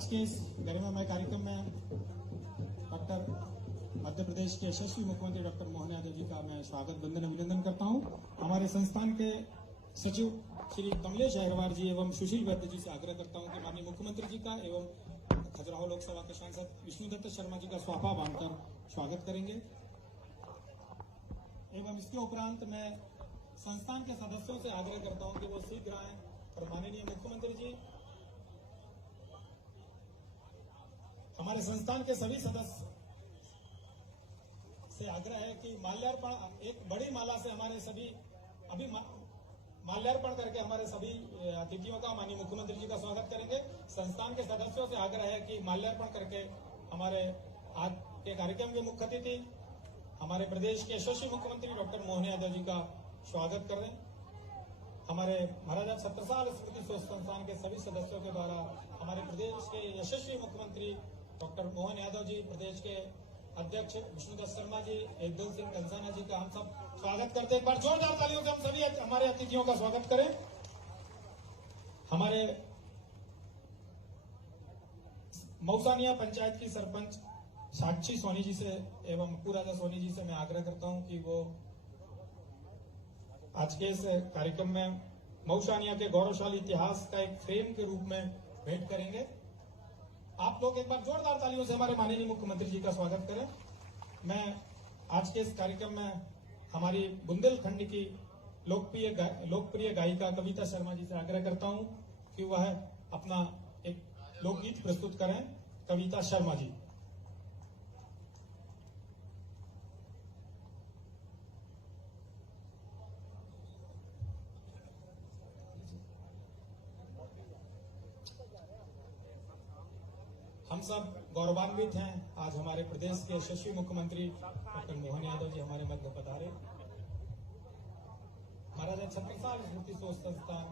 आज के इस गरिमामय कार्यक्रम में डॉक्टर मध्य प्रदेश के यशस्वी मुख्यमंत्री डॉक्टर मोहन यादव जी का मैं स्वागत वंदन अभिनंदन करता हूं। हमारे संस्थान के सचिव श्री कमलेश अहिरवार जी एवं सुशील वैद्य जी से आग्रह करता हूं कि माननीय मुख्यमंत्री जी का एवं खजुराहो लोकसभा के सांसद विष्णुदत्त शर्मा जी का स्वापा बांधकर स्वागत करेंगे। एवं इसके उपरांत मैं संस्थान के सदस्यों से आग्रह करता हूं कि वो शीघ्र आए और माननीय मुख्यमंत्री जी हमारे संस्थान के सभी सदस्य से आग्रह है कि माल्यार्पण एक बड़ी माला से हमारे सभी अभी माल्यार्पण करके हमारे सभी अतिथियों का माननीय मुख्यमंत्री जी का स्वागत करेंगे। संस्थान के सदस्यों से आग्रह है कि माल्यार्पण करके हमारे आज के कार्यक्रम के मुख्य अतिथि हमारे प्रदेश के यशस्वी मुख्यमंत्री डॉक्टर मोहन यादव जी का स्वागत करें। हमारे महाराजा छत्रसाल स्मृति संस्थान के सभी सदस्यों के द्वारा हमारे प्रदेश के यशस्वी मुख्यमंत्री डॉक्टर मोहन यादव जी, प्रदेश के अध्यक्ष विष्णुदत्त शर्मा जी, एकदल सिंह कंसाना जी का हम सब स्वागत करते हैं। एक बार जोरदार तालियों से हम सभी हमारे अतिथियों का स्वागत करें। हमारे मौसानिया पंचायत की सरपंच साक्षी सोनी जी से एवं पूराजा सोनी जी से मैं आग्रह करता हूं कि वो आज के इस कार्यक्रम में मौसानिया के गौरवशाली इतिहास का एक फ्रेम के रूप में भेंट करेंगे। आप लोग एक बार जोरदार तालियों से हमारे माननीय मुख्यमंत्री जी का स्वागत करें। मैं आज के इस कार्यक्रम में हमारी बुंदेलखंड की लोकप्रिय गायिका कविता शर्मा जी से आग्रह करता हूं कि वह अपना एक लोकगीत प्रस्तुत करें। कविता शर्मा जी। हम सब गौरवान्वित हैं आज हमारे प्रदेश के यशस्वी मुख्यमंत्री डॉक्टर मोहन यादव जी हमारे मध्य पधारे। महाराजा छत्रसाल स्मृति संस्थान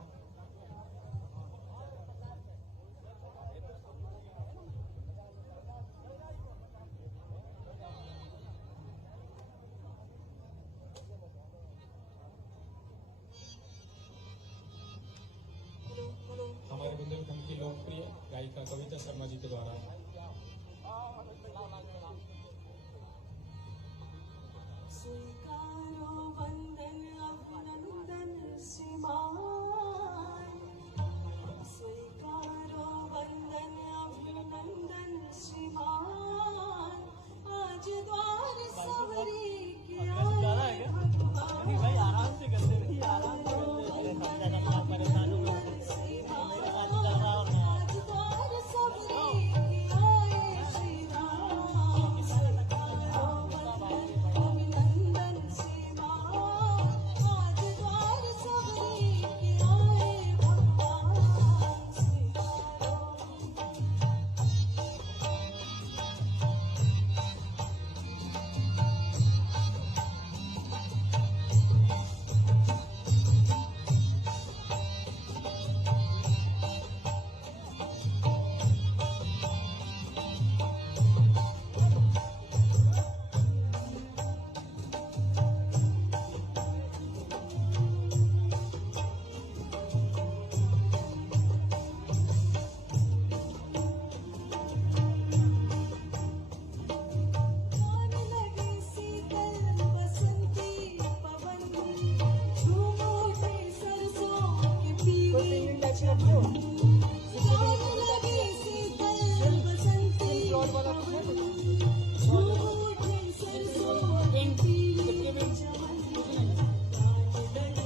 हमारे बुंदेलखंड की लोकप्रिय गायिका कविता शर्मा जी के द्वारा स्वीकारो वंदन अभिनंदन श्रीमान, स्वीकारो वंदन अभिनंदन श्रीमान। आज द्वार सवरी के आए भगवान, आराम से करते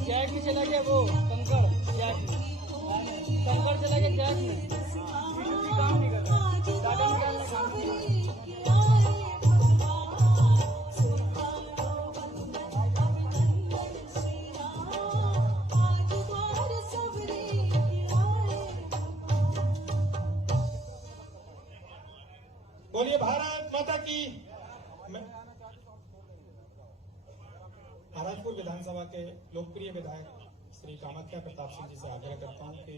जैक में चला गया वो कंकर, कंकर चला गया जैक में, काम नहीं कर रहा, डाटा निकालना काम नहीं कर बोलिए भारत माता की। महाराजपुर विधानसभा के लोकप्रिय विधायक श्री कामाख्या प्रताप सिंह जी से आग्रह करता हूं कि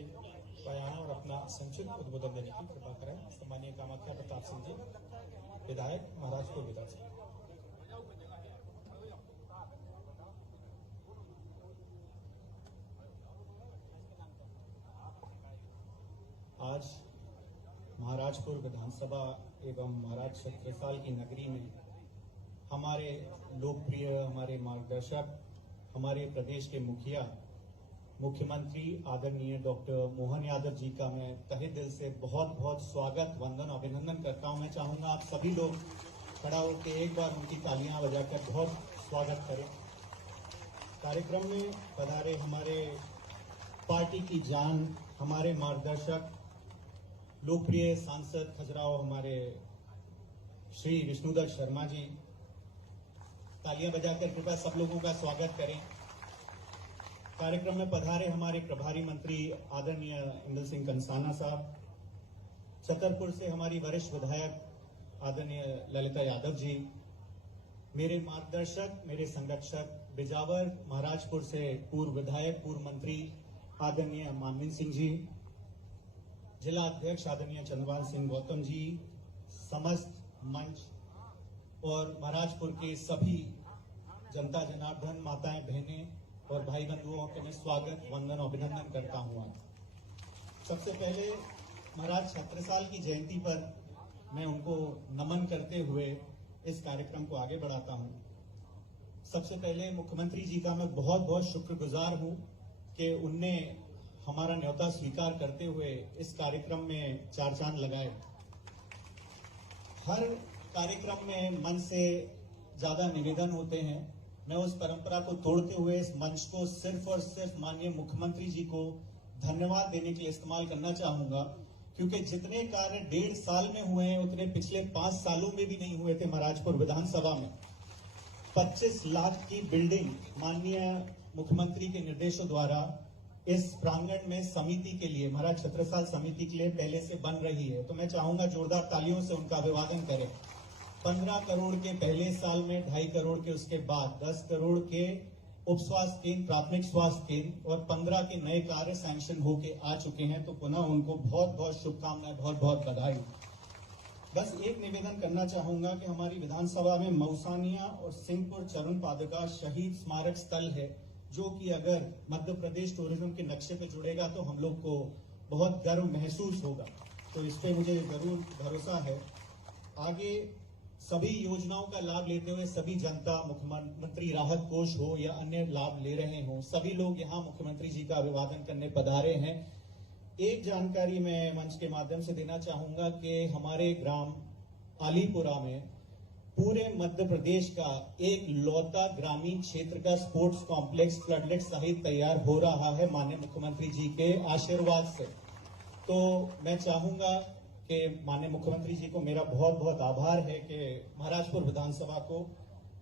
बयान और अपना संक्षिप्त उद्बोधन देने की कृपा करें। सम्मानीय कामाख्या प्रताप सिंह जी, विधायक महाराजपुर विधानसभा। आज महाराजपुर विधानसभा एवं महाराज छत्रसाल की नगरी में हमारे लोकप्रिय, हमारे मार्गदर्शक, हमारे प्रदेश के मुखिया, मुख्यमंत्री आदरणीय डॉक्टर मोहन यादव जी का मैं तहे दिल से बहुत बहुत स्वागत, वंदन, अभिनंदन करता हूं। मैं चाहूंगा आप सभी लोग खड़ा होकर एक बार उनकी तालियां बजाकर बहुत स्वागत करें। कार्यक्रम में पधारे हमारे पार्टी की जान, हमारे मार्गदर्शक, लोकप्रिय सांसद खजुराहो हमारे श्री विष्णुदत्त शर्मा जी, तालियां बजाकर कृपया सब लोगों का स्वागत करें। कार्यक्रम में पधारे हमारे प्रभारी मंत्री आदरणीय इंदल सिंह कंसाना साहब, छतरपुर से हमारी वरिष्ठ विधायक आदरणीय ललिता यादव जी, मेरे मार्गदर्शक, मेरे संरक्षक बिजावर महाराजपुर से पूर्व विधायक, पूर्व मंत्री आदरणीय मानवीन सिंह जी, जिला अध्यक्ष आदरणीय चंद्रपाल सिंह गौतम जी, समस्त मंच और महाराजपुर के सभी जनता जनार्दन, माताएं, बहनें और भाई बंधुओं के मैं स्वागत, वंदन, अभिनंदन करता हूं। सबसे पहले महाराज छत्रसाल की जयंती पर मैं उनको नमन करते हुए इस कार्यक्रम को आगे बढ़ाता हूं। सबसे पहले मुख्यमंत्री जी का मैं बहुत बहुत शुक्रगुजार हूं कि उनने हमारा न्योता स्वीकार करते हुए इस कार्यक्रम में चार चांद लगाए। हर कार्यक्रम में मन से ज्यादा निवेदन होते हैं। मैं उस परंपरा को तोड़ते हुए इस मंच को सिर्फ और सिर्फ माननीय मुख्यमंत्री जी को धन्यवाद देने के लिए इस्तेमाल करना चाहूंगा, क्योंकि जितने कार्य 1.5 साल में हुए हैं उतने पिछले 5 सालों में भी नहीं हुए थे। महाराजपुर विधानसभा में 25 लाख की बिल्डिंग माननीय मुख्यमंत्री के निर्देशों द्वारा इस प्रांगण में समिति के लिए, महाराज छत्रसाल समिति के लिए पहले से बन रही है। तो मैं चाहूंगा जोरदार तालियों से उनका अभिवादन करें। 15 करोड़ के पहले साल में, 2.5 करोड़ के उसके बाद 10 करोड़ के उप स्वास्थ्य केंद्र, प्राथमिक स्वास्थ्य केंद्र और 15 के नए कार्य सैंक्शन होके आ चुके हैं। तो पुनः उनको बहुत बहुत शुभकामनाएं, बहुत बहुत बधाई। बस एक निवेदन करना चाहूंगा कि हमारी विधानसभा में मऊसानिया और सिंहपुर चरण पादुका शहीद स्मारक स्थल है, जो कि अगर मध्य प्रदेश टूरिज्म के नक्शे पे जुड़ेगा तो हम लोग को बहुत गर्व महसूस होगा। तो इस पे मुझे जरूर भरोसा है। आगे सभी योजनाओं का लाभ लेते हुए सभी जनता, मुख्यमंत्री राहत कोष हो या अन्य लाभ ले रहे हों, सभी लोग यहाँ मुख्यमंत्री जी का अभिवादन करने पधारे हैं। एक जानकारी मैं मंच के माध्यम से देना चाहूंगा कि हमारे ग्राम आलीपुरा में पूरे मध्य प्रदेश का एक लौता ग्रामीण क्षेत्र का स्पोर्ट्स कॉम्प्लेक्स फ्लडलाइट सहित तैयार हो रहा है माननीय मुख्यमंत्री जी के आशीर्वाद से। तो मैं चाहूंगा कि माननीय मुख्यमंत्री जी को मेरा बहुत बहुत आभार है कि महाराजपुर विधानसभा को,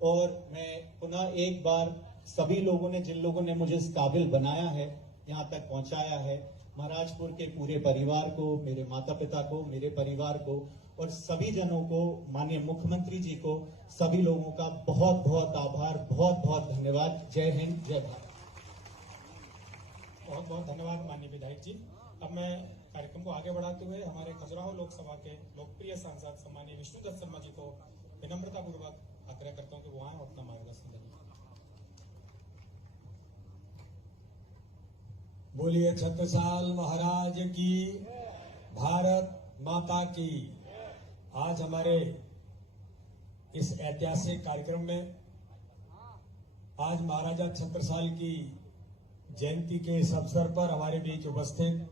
और मैं पुनः एक बार सभी लोगों ने, जिन लोगों ने मुझे इस काबिल बनाया है, यहाँ तक पहुंचाया है, महाराजपुर के पूरे परिवार को, मेरे माता पिता को, मेरे परिवार को और सभी जनों को, माननीय मुख्यमंत्री जी को, सभी लोगों का बहुत बहुत आभार, बहुत बहुत धन्यवाद। जय हिंद, जय भारत। बहुत बहुत धन्यवाद माननीय विधायक जी। अब मैं कार्यक्रम को आगे बढ़ाते हुए हमारे खजुराहो लोकसभा के लोकप्रिय सांसद सम्मानीय विष्णुदत्त शर्मा जी को विनम्रता पूर्वक आग्रह करता हूं कि वो आए और अपना मार्गदर्शन करें। बोलिए छत्रसाल महाराज की, भारत माता की। आज हमारे इस ऐतिहासिक कार्यक्रम में आज महाराजा छत्रसाल की जयंती के इस अवसर पर हमारे बीच उपस्थित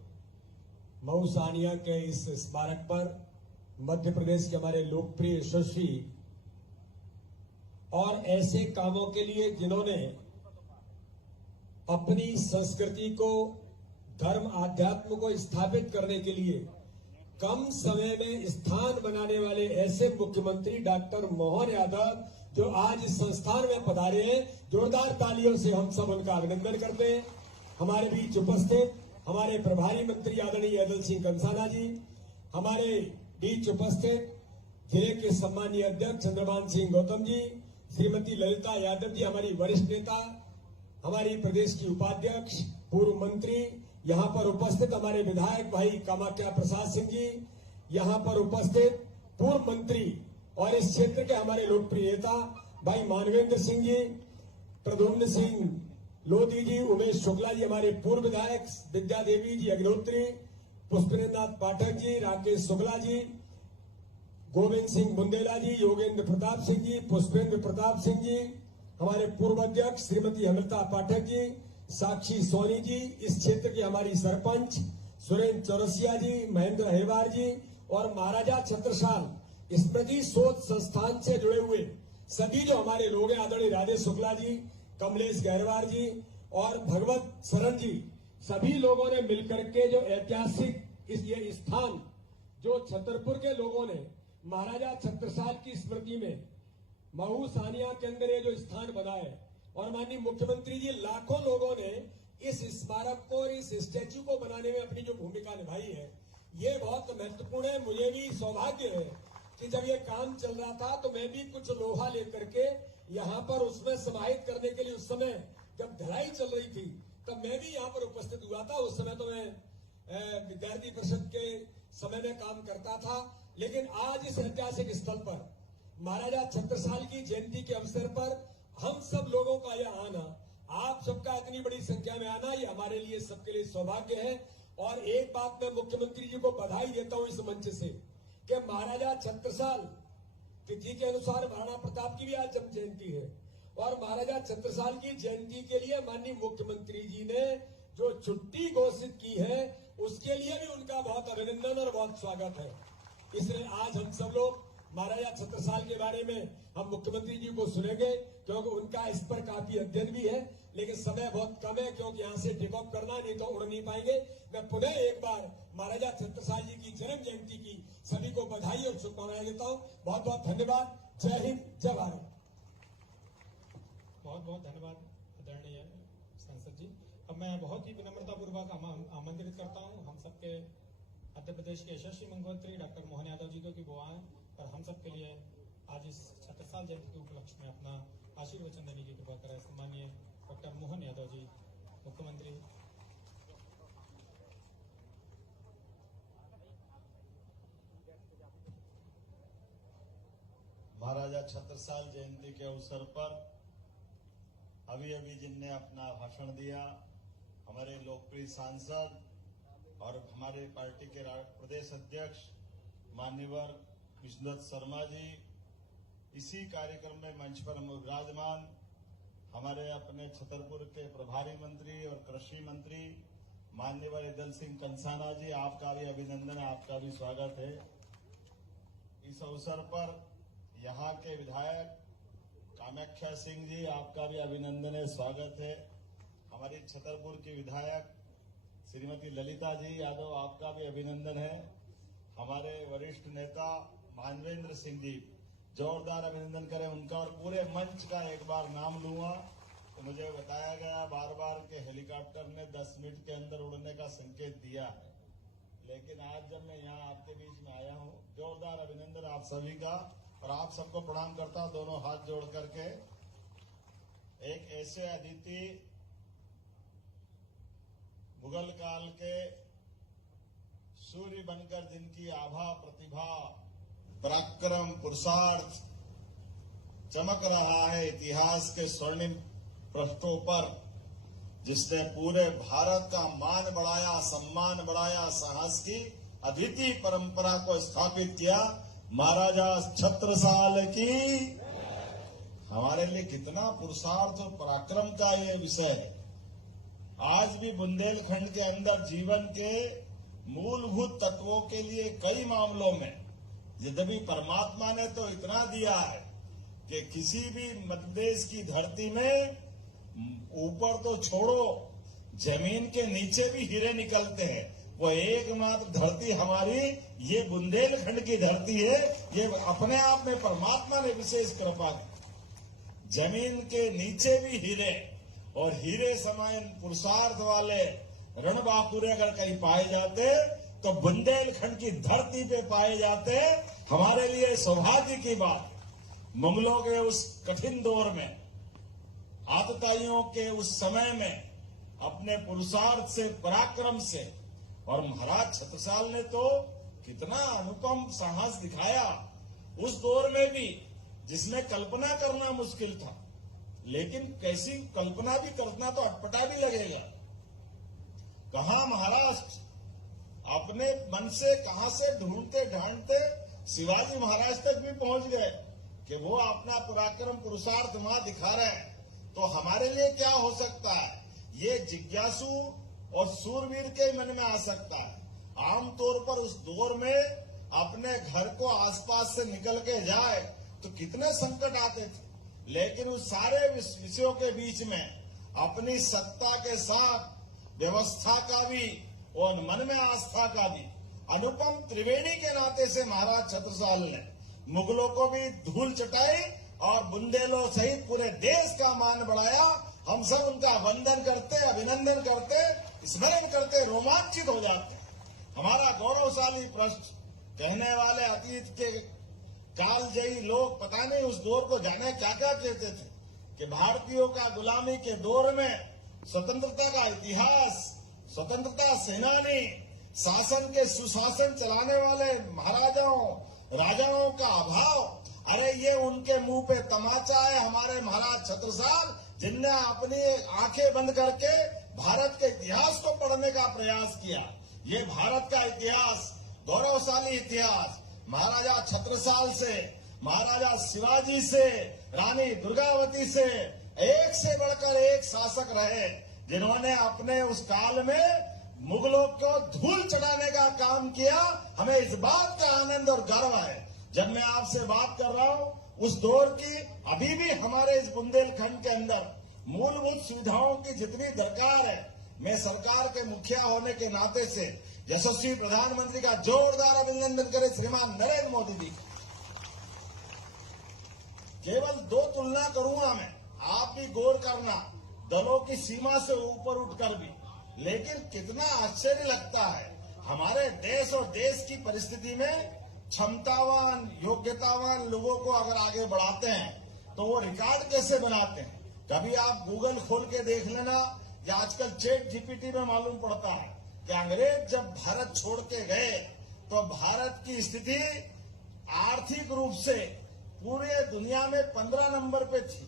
मऊसानिया के इस स्मारक पर मध्य प्रदेश के हमारे लोकप्रिय यशस्वी और ऐसे कामों के लिए जिन्होंने अपनी संस्कृति को, धर्म, आध्यात्म को स्थापित करने के लिए कम समय में स्थान बनाने वाले ऐसे मुख्यमंत्री डॉक्टर मोहन यादव जो आज इस संस्थान में पधारे हैं, जोरदार तालियों से हम सब उनका अभिनंदन करते हैं। हमारे बीच उपस्थित हमारे प्रभारी मंत्री आदरणीय इंदल सिंह कंसाना जी, हमारे बीच उपस्थित जिले के सम्मानीय अध्यक्ष चंद्रपाल सिंह गौतम जी, श्रीमती ललिता यादव जी हमारी वरिष्ठ नेता, हमारी प्रदेश की उपाध्यक्ष, पूर्व मंत्री, यहाँ पर उपस्थित हमारे विधायक भाई कामाख्या प्रसाद सिंह जी, यहाँ पर उपस्थित पूर्व मंत्री और इस क्षेत्र के हमारे लोकप्रिय नेता भाई मानवेंद्र सिंह जी, प्रद्युम्न सिंह लोधी जी, उमेश शुक्ला जी हमारे पूर्व विधायक, विद्या देवी जी अग्निहोत्री, पुष्पेंद्र नाथ पाठक जी, राकेश शुक्ला जी, गोविंद सिंह बुंदेला जी, योगेंद्र प्रताप सिंह जी, पुष्पेंद्र प्रताप सिंह जी, हमारे पूर्व अध्यक्ष श्रीमती अमृता पाठक जी, साक्षी सोनी जी, इस क्षेत्र की हमारी सरपंच सुरेंद्र चौरसिया जी, महेंद्र हेवार जी और महाराजा छत्रसाल स्मृति शोध संस्थान से जुड़े हुए सभी जो हमारे लोग हैं, आदरणीय राजेश शुक्ला जी, कमलेश गहरवार जी और भगवत शरण जी, सभी लोगों ने मिलकर के जो ऐतिहासिक ये स्थान जो छतरपुर के लोगों ने महाराजा छत्रसाल की स्मृति में महू सानिया के अंदर ये जो स्थान बना है और माननीय मुख्यमंत्री जी लाखों लोगों ने इस स्मारक को और इस स्टैच्यू को बनाने में अपनी जो भूमिका निभाई है, ये बहुत महत्वपूर्ण है। मुझे भी सौभाग्य है कि जब ये काम चल रहा था तो मैं भी कुछ लोहा लेकर के यहाँ पर उसमें समाहित करने के लिए उस समय जब ढलाई चल रही थी तब मैं भी यहाँ पर उपस्थित हुआ था। उस समय तो मैं विद्यार्थी परिषद के समय में काम करता था, लेकिन आज इस ऐतिहासिक स्थल पर महाराजा छत्रसाल की जयंती के अवसर पर हम सब लोगों का यह आना, आप सबका इतनी बड़ी संख्या में आना, ये हमारे लिए सबके लिए सौभाग्य है। और एक बात मैं मुख्यमंत्री जी को बधाई देता हूं इस मंच से कि महाराजा छत्रसाल तिथि के अनुसार महाराणा प्रताप की भी आज जन्म जयंती है और महाराजा छत्रसाल की जयंती के लिए माननीय मुख्यमंत्री जी ने जो छुट्टी घोषित की है उसके लिए भी उनका बहुत अभिनंदन और बहुत स्वागत है। इसलिए आज हम सब लोग महाराजा छत्रसाल के बारे में हम मुख्यमंत्री जी को सुनेंगे क्योंकि उनका इस पर काफी अध्ययन भी है, लेकिन समय बहुत कम है क्योंकि यहाँ से टेक ऑफ करना नहीं तो उड़ नहीं पाएंगे। मैं पुनः एक बार महाराजा छत्रसाल जी की जन्म जयंती की सभी को बधाई और शुभकामनाएं देता हूँ। बहुत बहुत धन्यवाद। जय हिंद, जय भारत। बहुत बहुत धन्यवाद आदरणीय सांसद जी। अब मैं बहुत ही विनम्रता पूर्वक आमंत्रित करता हूँ हम सबके मध्य प्रदेश के यशस्वी मुख्यमंत्री डॉक्टर मोहन यादव जी को कि वो आए और हम सबके लिए आज इस छत्रसाल जयंती के उपलक्ष्य में अपना आशीर्वचन देने की कृपा करें। सम्मानीय डॉक्टर मोहन यादव जी, मुख्यमंत्री। महाराजा छत्रसाल जयंती के अवसर पर अभी जिनने अपना भाषण दिया, हमारे लोकप्रिय सांसद और हमारे पार्टी के प्रदेश अध्यक्ष मान्यवर विष्णुदत्त शर्मा जी, इसी कार्यक्रम में मंच पर विराजमान हमारे अपने छतरपुर के प्रभारी मंत्री और कृषि मंत्री मान्यवर ईदल सिंह कंसाना जी, आपका भी अभिनंदन है, आपका भी स्वागत है। इस अवसर पर यहाँ के विधायक कामाख्या सिंह जी, आपका भी अभिनंदन है, स्वागत है। हमारी छतरपुर की विधायक श्रीमती ललिता जी यादव, आपका भी अभिनंदन है। हमारे वरिष्ठ नेता मानवेंद्र सिंह जी, जोरदार अभिनंदन करें उनका। और पूरे मंच का एक बार नाम लूंगा तो मुझे बताया गया बार बार के हेलीकॉप्टर ने 10 मिनट के अंदर उड़ने का संकेत दिया है, लेकिन आज जब मैं यहाँ आपके बीच में आया हूँ, जोरदार अभिनंदन आप सभी का और आप सबको प्रणाम करता हूँ दोनों हाथ जोड़ करके। एक ऐसे अतिथि मुगल काल के सूर्य बनकर जिनकी आभा, प्रतिभा, पराक्रम, पुरुषार्थ चमक रहा है इतिहास के स्वर्णिम पृष्ठों पर, जिसने पूरे भारत का मान बढ़ाया, सम्मान बढ़ाया, साहस की अद्वितीय परंपरा को स्थापित किया, महाराजा छत्रसाल की। हमारे लिए कितना पुरुषार्थ और पराक्रम का ये विषय है। आज भी बुंदेलखंड के अंदर जीवन के मूलभूत तत्वों के लिए कई मामलों में यद्यपि परमात्मा ने तो इतना दिया है कि किसी भी मध्य देश की धरती में ऊपर तो छोड़ो, जमीन के नीचे भी हीरे निकलते हैं। वो एकमात्र धरती हमारी ये बुंदेलखंड की धरती है। ये अपने आप में परमात्मा ने विशेष कृपा की। जमीन के नीचे भी हीरे, और हीरे समान पुरुषार्थ वाले रणबांकुरे अगर कहीं पाए जाते तो बुंदेलखंड की धरती पे पाए जाते। हमारे लिए सौभाग्य की बात, मुगलों के उस कठिन दौर में, आतताइयों के उस समय में अपने पुरुषार्थ से, पराक्रम से, और महाराज छत्रसाल ने तो कितना अनुपम साहस दिखाया उस दौर में भी जिसमें कल्पना करना मुश्किल था। लेकिन कैसी कल्पना भी करना तो अटपटा भी लगेगा। कहां महाराष्ट्र, अपने मन से कहां से ढूंढते ढांढते शिवाजी महाराज तक भी पहुंच गए कि वो अपना पराक्रम पुरुषार्थ वहां दिखा रहे हैं, तो हमारे लिए क्या हो सकता है, ये जिज्ञासु और सूरवीर के मन में आ सकता है। आमतौर पर उस दौर में अपने घर को आसपास से निकल के जाए तो कितने संकट आते थे, लेकिन उस सारे विषयों के बीच में अपनी सत्ता के साथ व्यवस्था का भी और मन में आस्था का भी अनुपम त्रिवेणी के नाते से महाराज छत्रसाल ने मुगलों को भी धूल चटाई और बुंदेलों सहित पूरे देश का मान बढ़ाया। हम सब उनका वंदन करते, अभिनंदन करते, स्मरण करते रोमांचित हो जाते। हमारा गौरवशाली पृष्ठ कहने वाले अतीत के कालजयी लोग पता नहीं उस दौर को जाने क्या क्या कहते थे कि भारतीयों का गुलामी के दौर में स्वतंत्रता का इतिहास, स्वतंत्रता सेनानी, शासन के सुशासन चलाने वाले महाराजाओं राजाओं का अभाव, अरे ये उनके मुंह पे तमाचा है। हमारे महाराज छत्रसाल जिनने अपनी आंखें बंद करके भारत के इतिहास को पढ़ने का प्रयास किया। ये भारत का इतिहास, गौरवशाली इतिहास, महाराजा छत्रसाल से, महाराजा शिवाजी से, रानी दुर्गावती से बढ़कर एक शासक रहे जिन्होंने अपने उस काल में मुगलों को धूल चढ़ाने का काम किया। हमें इस बात का आनंद और गर्व है जब मैं आपसे बात कर रहा हूं उस दौर की। अभी भी हमारे इस बुंदेलखंड के अंदर मूलभूत सुविधाओं की जितनी दरकार है, मैं सरकार के मुखिया होने के नाते से यशस्वी प्रधानमंत्री का जोरदार अभिनंदन करें श्रीमान नरेंद्र मोदी जी। केवल दो तुलना करूंगा मैं, आप भी गौर करना, दलों की सीमा से ऊपर उठकर भी, लेकिन कितना आश्चर्य लगता है हमारे देश और देश की परिस्थिति में क्षमतावान योग्यतावान लोगों को अगर आगे बढ़ाते हैं तो वो रिकॉर्ड कैसे बनाते हैं। कभी आप गूगल खोल के देख लेना या आजकल चैट जीपीटी में मालूम पड़ता है कि अंग्रेज जब भारत छोड़ के गए तो भारत की स्थिति आर्थिक रूप से पूरे दुनिया में 15 नंबर पे थी।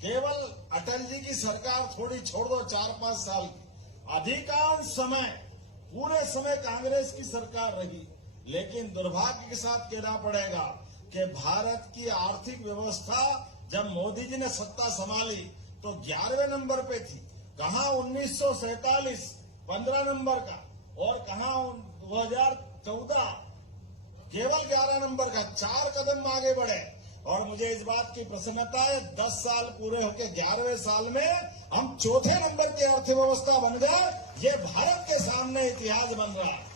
केवल अटल जी की सरकार थोड़ी छोड़ दो 4-5 साल की, अधिकांश समय पूरे समय कांग्रेस की सरकार रही। लेकिन दुर्भाग्य के साथ कहना पड़ेगा कि भारत की आर्थिक व्यवस्था जब मोदी जी ने सत्ता संभाली तो 11वें नंबर पे थी। कहां 1947 15 नंबर का और कहां 2014 केवल 11 नंबर का, 4 कदम आगे बढ़े। और मुझे इस बात की प्रसन्नता है 10 साल पूरे होकर 11वें साल में हम चौथे नंबर की अर्थव्यवस्था बन गए। ये भारत के सामने इतिहास बन रहा है।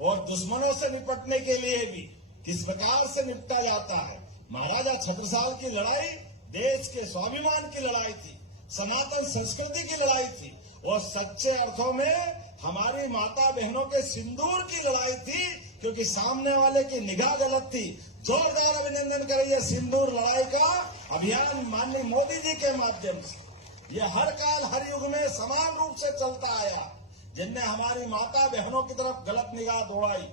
और दुश्मनों से निपटने के लिए भी किस प्रकार से निपटा जाता है। महाराजा छत्रसाल की लड़ाई देश के स्वाभिमान की लड़ाई थी, सनातन संस्कृति की लड़ाई थी और सच्चे अर्थों में हमारी माता बहनों के सिंदूर की लड़ाई थी, क्योंकि सामने वाले की निगाह गलत थी। जोरदार अभिनंदन करिए सिंदूर लड़ाई का अभियान माननीय मोदी जी के माध्यम से। ये हर काल हर युग में समान रूप से चलता आया। जिनने हमारी माता बहनों की तरफ गलत निगाह दौड़ाई,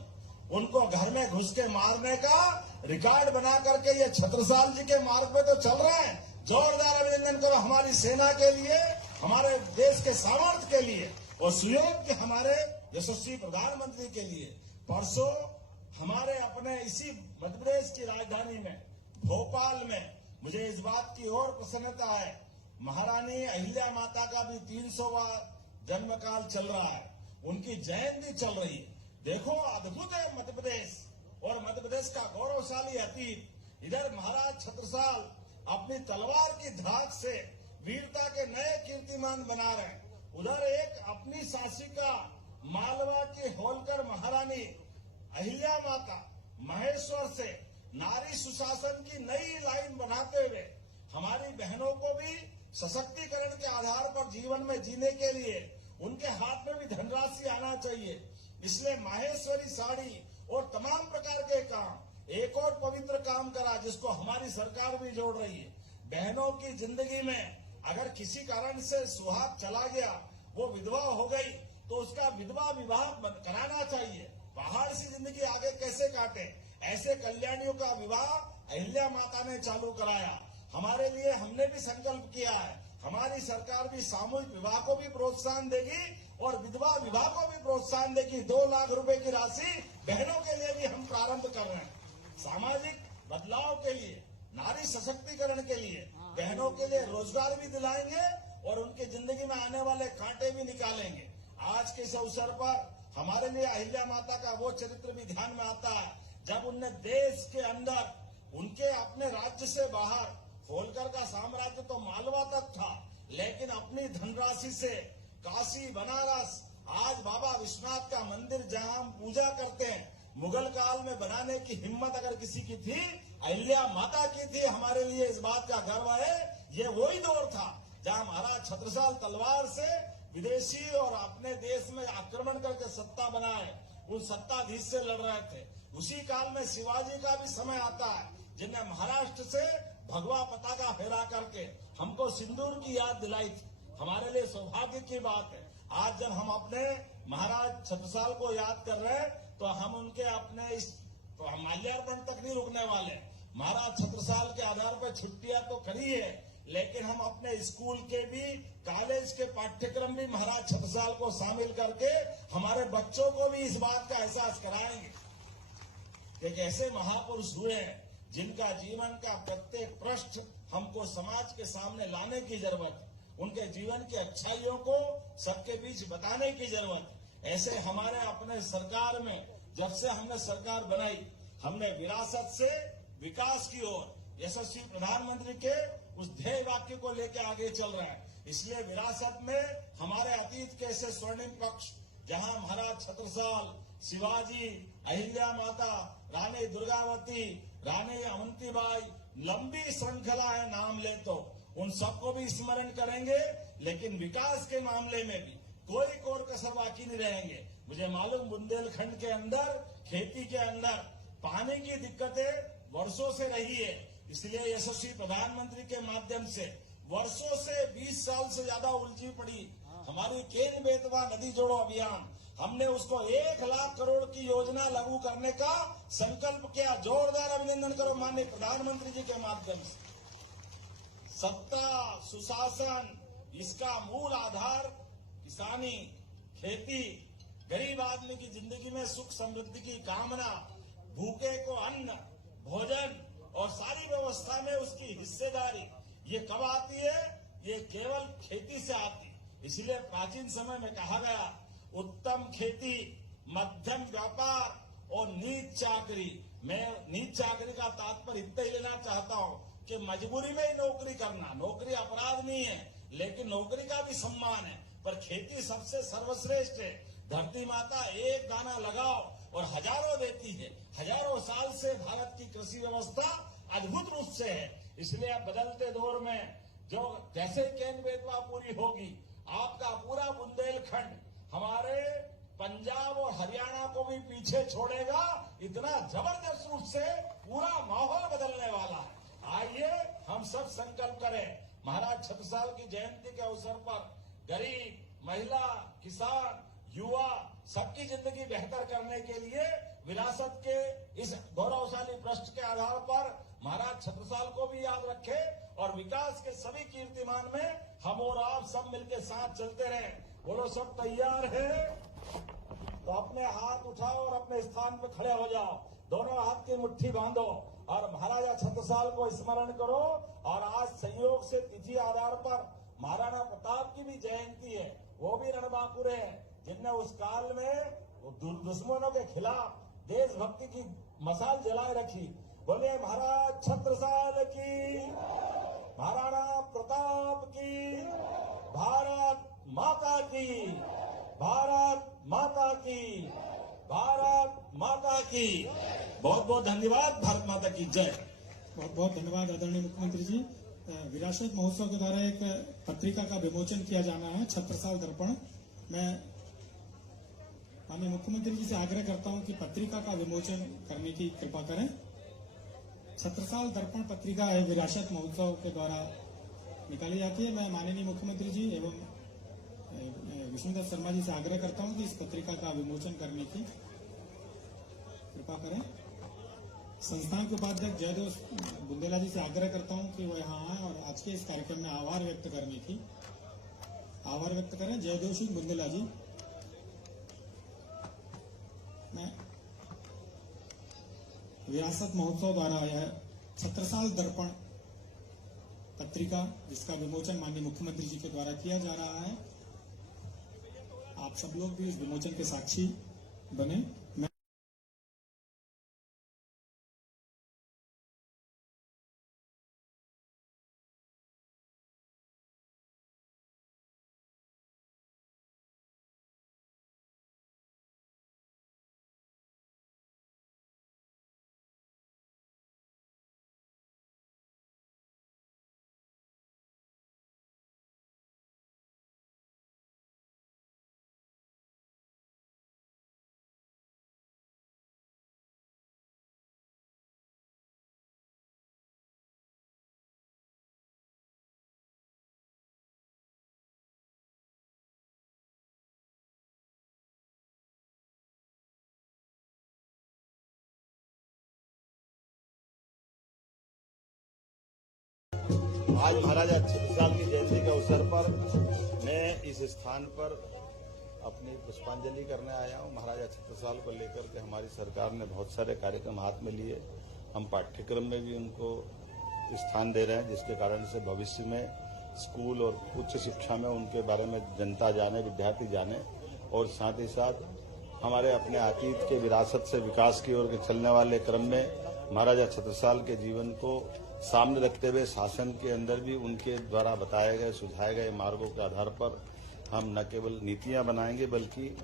उनको घर में घुस के मारने का रिकॉर्ड बना करके ये छत्रसाल जी के मार्ग पे तो चल रहे हैं। जोरदार अभिनंदन करो हमारी सेना के लिए, हमारे देश के सामर्थ्य के लिए और सुयोग्य हमारे यशस्वी प्रधानमंत्री के लिए। परसों हमारे अपने इसी मध्य प्रदेश की राजधानी में भोपाल में मुझे इस बात की और प्रसन्नता है, महारानी अहिल्या माता का भी 300वां जन्मकाल चल रहा है, उनकी जयंती चल रही है। देखो अद्भुत है मध्य प्रदेश और मध्य प्रदेश का गौरवशाली अतीत। इधर महाराज छत्रसाल अपनी तलवार की धाक से वीरता के नए कीर्तिमान बना रहे हैं, उधर एक अपनी शासिका मालवा की होलकर महारानी अहिल्या माता महेश्वर से नारी सुशासन की नई लाइन बनाते हुए हमारी बहनों को भी सशक्तिकरण के आधार पर जीवन में जीने के लिए उनके हाथ में भी धनराशि आना चाहिए। इसलिए माहेश्वरी साड़ी और तमाम प्रकार के काम, एक और पवित्र काम करा जिसको हमारी सरकार भी जोड़ रही है। बहनों की जिंदगी में अगर किसी कारण से सुहाग चला गया, वो विधवा हो गई, तो उसका विधवा विवाह कराना चाहिए। पहाड़ सी जिंदगी आगे कैसे काटे, ऐसे कल्याणियों का विवाह अहिल्या माता ने चालू कराया। हमारे लिए हमने भी संकल्प किया है, हमारी सरकार भी सामूहिक विवाह को भी प्रोत्साहन देगी और विधवा विवाह को भी प्रोत्साहन देगी। 2 लाख रुपए की राशि बहनों के लिए भी हम प्रारंभ कर रहे हैं। सामाजिक बदलाव के लिए, नारी सशक्तिकरण के लिए, बहनों के लिए रोजगार भी दिलाएंगे और उनकी जिंदगी में आने वाले कांटे भी निकालेंगे। आज के इस अवसर पर हमारे लिए अहिल्या माता का वो चरित्र भी ध्यान में आता है जब उनने देश के अंदर उनके अपने राज्य से बाहर होलकर का साम्राज्य तो मालवा तक था, लेकिन अपनी धनराशि से काशी, बनारस, आज बाबा विश्वनाथ का मंदिर जहां हम पूजा करते हैं, मुगल काल में बनाने की हिम्मत अगर किसी की थी, अहिल्या माता की थी। हमारे लिए इस बात का गर्व है। ये वही दौर था जहां महाराज छत्रसाल तलवार से विदेशी और अपने देश में आक्रमण करके सत्ता बनाए, उन सत्ताधीश से लड़ रहे थे। उसी काल में शिवाजी का भी समय आता है जिन्हें महाराष्ट्र से भगवा पताका फहरा करके हमको सिंदूर की याद दिलाई थी। हमारे लिए सौभाग्य की बात है आज जब हम अपने महाराज छत्रसाल को याद कर रहे हैं तो हम उनके अपने इस तो हम माल्यार्पण तक नहीं रुकने वाले। महाराज छत्रसाल के आधार पर छुट्टियां तो करी है, लेकिन हम अपने स्कूल के भी, कॉलेज के पाठ्यक्रम भी महाराज छत्रसाल को शामिल करके हमारे बच्चों को भी इस बात का एहसास कराएंगे कि ऐसे महापुरुष हुए हैं जिनका जीवन का प्रत्येक पृष्ठ हमको समाज के सामने लाने की जरूरत है। उनके जीवन की अच्छाइयों को सबके बीच बताने की जरूरत है। ऐसे हमारे अपने सरकार में जब से हमने सरकार बनाई, हमने विरासत से विकास की ओर यशस्वी प्रधानमंत्री के उस ध्येय वाक्य को लेकर आगे चल रहा है। इसलिए विरासत में हमारे अतीत के ऐसे स्वर्णिम पक्ष जहां महाराज छत्रसाल, शिवाजी, अहिल्या माता, रानी दुर्गावती, रानी अवंतीबाई, लंबी श्रृंखला है, नाम ले तो उन सबको भी स्मरण करेंगे, लेकिन विकास के मामले में भी कोई कोर कसर बाकी नहीं रहेंगे। मुझे मालूम बुंदेलखंड के अंदर, खेती के अंदर पानी की दिक्कतें वर्षों से रही है, इसलिए यशस्वी प्रधानमंत्री के माध्यम से वर्षों से 20 साल से ज्यादा उलझी पड़ी हमारी केन बेतवा नदी जोड़ो अभियान, हमने उसको 1 लाख करोड़ की योजना लागू करने का संकल्प किया। जोरदार अभिनंदन करो माननीय प्रधानमंत्री जी के माध्यम से। सत्ता, सुशासन, इसका मूल आधार किसानी, खेती, गरीब आदमी की जिंदगी में सुख समृद्धि की कामना, भूखे को अन्न, भोजन और सारी व्यवस्था में उसकी हिस्सेदारी, ये कब आती है? ये केवल खेती से आती। इसलिए प्राचीन समय में कहा गया, उत्तम खेती, मध्यम व्यापार और नीच चाकरी। मैं नीच चाकरी का तात्पर्य इतना ही लेना चाहता हूं कि मजबूरी में ही नौकरी करना, नौकरी अपराध नहीं है, लेकिन नौकरी का भी सम्मान है, पर खेती सबसे सर्वश्रेष्ठ है। धरती माता एक दाना लगाओ और हजारों देती है। हजारों साल से भारत की कृषि व्यवस्था अद्भुत रूप से है। इसलिए अब बदलते दौर में जो जैसे केन बेतवा पूरी होगी, आपका पूरा बुंदेलखंड हमारे पंजाब और हरियाणा को भी पीछे छोड़ेगा। इतना जबरदस्त रूप से पूरा माहौल बदलने वाला है। आइए हम सब संकल्प करें, महाराज छत्रसाल की जयंती के अवसर पर गरीब, महिला, किसान, युवा सबकी जिंदगी बेहतर करने के लिए विरासत के इस गौरवशाली पृष्ठ के आधार पर महाराज छत्रसाल को भी याद रखें और विकास के सभी कीर्तिमान में हम और आप सब मिलकर साथ चलते रहें। बोलो सब तैयार है तो अपने हाथ उठाओ और अपने स्थान पर खड़े हो जाओ, दोनों हाथ की मुट्ठी बांधो और महाराजा छत्रसाल को स्मरण करो। और आज संयोग से तिथि आधार पर महाराणा प्रताप की भी जयंती है, वो भी रणबांकुरे हैं जिनने उस काल में दुश्मनों के खिलाफ देशभक्ति की मशाल जलाए रखी। बोले महाराज छत्रसाल की, महाराणा प्रताप की, भारत माता की, भारत माता की, भारत माता की। बहुत बहुत धन्यवाद। भारत माता की जय। बहुत बहुत धन्यवाद आदरणीय मुख्यमंत्री जी। विरासत महोत्सव के द्वारा एक पत्रिका का विमोचन किया जाना है, छत्रसाल दर्पण। मैं माननीय मुख्यमंत्री जी से आग्रह करता हूं कि पत्रिका का विमोचन करने की कृपा करें। छत्रसाल दर्पण पत्रिका है विरासत महोत्सव के द्वारा निकाली जाती है। मैं माननीय मुख्यमंत्री जी एवं विष्णुदत्त शर्मा जी से आग्रह करता हूं कि इस पत्रिका का विमोचन करने की कृपा करें। संस्थान के उपाध्यक्ष जयदोष बुंदेला जी से आग्रह करता हूं कि वो यहाँ आए और आज के इस कार्यक्रम में आभार व्यक्त करें। जयदोषी बुंदेला जी, मैं विरासत महोत्सव द्वारा यह छत्रसाल दर्पण पत्रिका जिसका विमोचन माननीय मुख्यमंत्री जी के द्वारा किया जा रहा है, आप सब लोग भी इस विमोचन के साक्षी बने। मैं आज महाराजा छत्रसाल की जयंती के अवसर पर मैं इस स्थान पर अपनी पुष्पांजलि करने आया हूं। महाराजा छत्रसाल को लेकर के हमारी सरकार ने बहुत सारे कार्यक्रम हाथ में लिए। हम पाठ्यक्रम में भी उनको स्थान दे रहे हैं, जिसके कारण से भविष्य में स्कूल और उच्च शिक्षा में उनके बारे में जनता जाने, विद्यार्थी जाने, और साथ ही साथ हमारे अपने अतीत के विरासत से विकास की ओर चलने वाले क्रम में महाराजा छत्रसाल के जीवन को सामने रखते हुए शासन के अंदर भी उनके द्वारा बताए गए, सुझाए गए मार्गों के आधार पर हम न केवल नीतियां बनाएंगे, बल्कि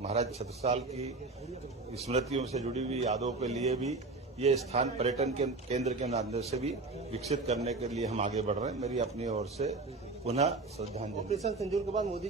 महाराज छत्रसाल की स्मृतियों से जुड़ी हुई यादों के लिए भी ये स्थान पर्यटन के केंद्र के माध्यम से भी विकसित करने के लिए हम आगे बढ़ रहे हैं। मेरी अपनी ओर से पुनः श्रद्धांजलि। ऑपरेशन सिंदूर के बाद मोदी